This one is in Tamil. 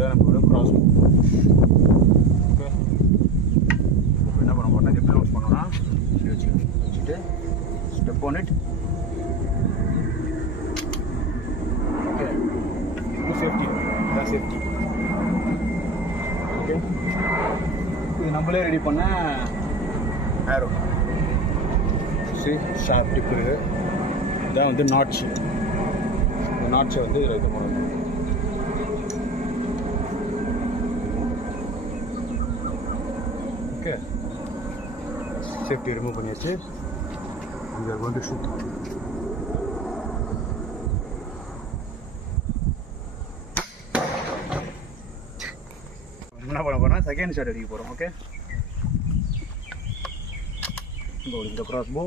இதுதான் நம்மளோட கிராஸ் போ. ஓகே, இப்போ என்ன பண்ண போறோம்னா எப்படி யூஸ் பண்ணோம்னா வச்சுட்டு ஸ்டெப் ஆன் இட். ஓகே, இது சேஃப்டி, இதான் சேஃப்டி. ஓகே, இது நம்மளே ரெடி பண்ண ஆரோ. ஷார்ப் டிப் இருக்குது. இதான் வந்து நாட்ச். இந்த நாட்சை வந்து இதில் இது பண்ணணும். ஓகே, சேஃப்டி ரிமூவ் பண்ணியாச்சு. இங்கே வந்து ஷூட் என்ன பண்ண போனால் செகண்ட் ஷாட் அடிக்க போகிறோம். ஓகே, இந்த கிராஸ் போ